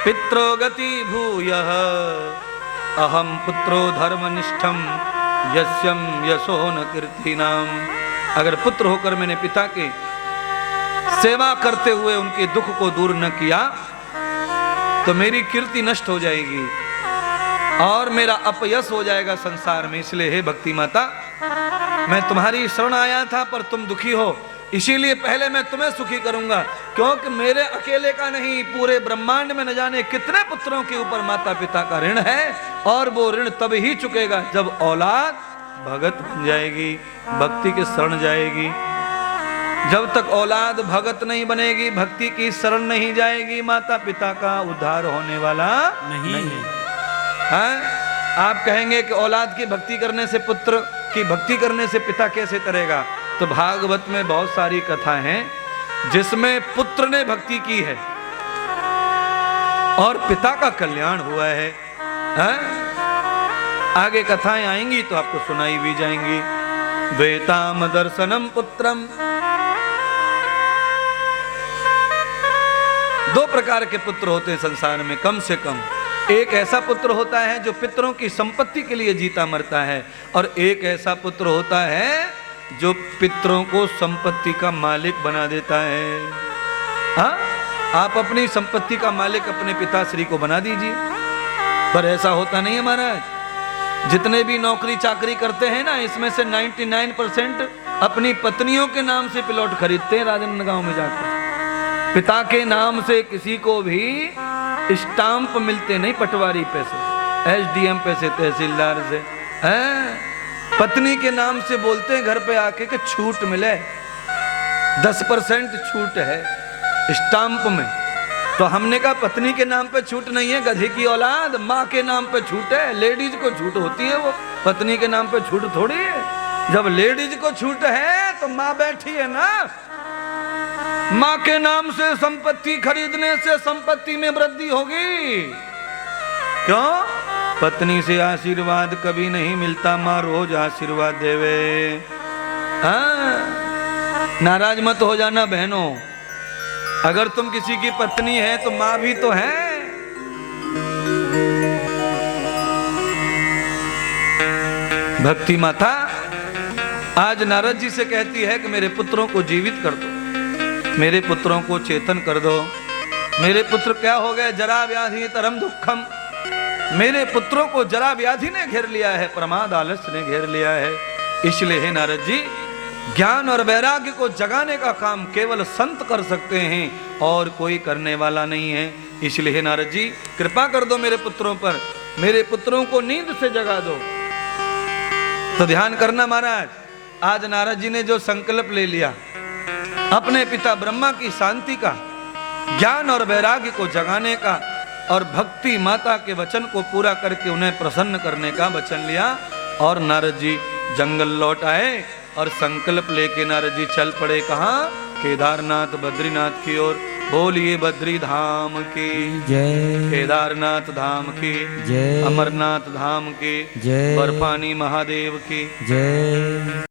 पित्रो गति भूयः अहम पुत्रो धर्मनिष्ठम यस्यम यशो न कीर्तिनाम। अगर पुत्र होकर मैंने पिता के सेवा करते हुए उनके दुख को दूर न किया तो मेरी कीर्ति नष्ट हो जाएगी और मेरा अपयश हो जाएगा संसार में। इसलिए हे भक्ति माता, मैं तुम्हारी शरण आया था पर तुम दुखी हो, इसीलिए पहले मैं तुम्हें सुखी करूंगा, क्योंकि मेरे अकेले का नहीं, पूरे ब्रह्मांड में न जाने कितने पुत्रों के ऊपर माता पिता का ऋण है और वो ऋण तब ही चुकेगा जब औलाद भगत बन जाएगी, भक्ति के शरण जाएगी। जब तक औलाद भगत नहीं बनेगी, भक्ति की शरण नहीं जाएगी, माता पिता का उद्धार होने वाला नहीं है। आप कहेंगे कि औलाद की भक्ति करने से, पुत्र की भक्ति करने से पिता कैसे तरेगा? तो भागवत में बहुत सारी कथा हैं जिसमें पुत्र ने भक्ति की है और पिता का कल्याण हुआ है, आगे कथाएं आएंगी तो आपको सुनाई भी जाएंगी। द्वैताम दर्शनम पुत्रम। दो प्रकार के पुत्र होते हैं संसार में कम से कम। एक ऐसा पुत्र होता है जो पितरों की संपत्ति के लिए जीता मरता है, और एक ऐसा पुत्र होता है जो पितरों को संपत्ति का मालिक बना देता है। हाँ, आप अपनी संपत्ति का मालिक अपने पिताश्री को बना दीजिए, पर ऐसा होता नहीं है महाराज। जितने भी नौकरी चाकरी करते हैं ना, इसमें से 99% अपनी पत्नियों के नाम से प्लॉट खरीदते हैं राजनांदगांव में जाकर। पिता के नाम से किसी को भी स्टाम्प मिलते नहीं, पटवारी पैसे, एसडीएम पैसे, तहसीलदार से। पत्नी के नाम से बोलते हैं घर पे आके कि छूट मिले, 10% छूट है स्टाम्प में। तो हमने कहा पत्नी के नाम पे छूट नहीं है, गधे की औलाद, माँ के नाम पे छूट है। लेडीज को छूट होती है, वो पत्नी के नाम पे छूट थोड़ी है। जब लेडीज को छूट है तो माँ बैठी है ना, माँ के नाम से संपत्ति खरीदने से संपत्ति में वृद्धि होगी। क्यों? पत्नी से आशीर्वाद कभी नहीं मिलता, माँ रोज आशीर्वाद देवे। नाराज मत हो जाना बहनों, अगर तुम किसी की पत्नी है तो माँ भी तो है। भक्ति माता आज नारद जी से कहती है कि मेरे पुत्रों को जीवित कर दो, मेरे पुत्रों को चेतन कर दो। मेरे पुत्र क्या हो गए? जरा व्याधि तरम दुखम। मेरे पुत्रों को जरा व्याधि ने घेर लिया है, प्रमाद आलस्य ने घेर लिया है। इसलिए हे नारद जी, ज्ञान और वैराग्य को जगाने का काम केवल संत कर सकते हैं और कोई करने वाला नहीं है। इसलिए हे नारद जी, कृपा कर दो मेरे पुत्रों पर, मेरे पुत्रों को नींद से जगा दो। तो ध्यान करना महाराज, आज नारद जी ने जो संकल्प ले लिया अपने पिता ब्रह्मा की शांति का, ज्ञान और वैराग्य को जगाने का और भक्ति माता के वचन को पूरा करके उन्हें प्रसन्न करने का वचन लिया, और नारद जी जंगल लौट आए और संकल्प लेके नारद जी चल पड़े। कहाँ? केदारनाथ बद्रीनाथ की ओर। बोलिए बद्री धाम की जय, केदारनाथ धाम की जय, अमरनाथ धाम की जय, बर्फानी महादेव की जय।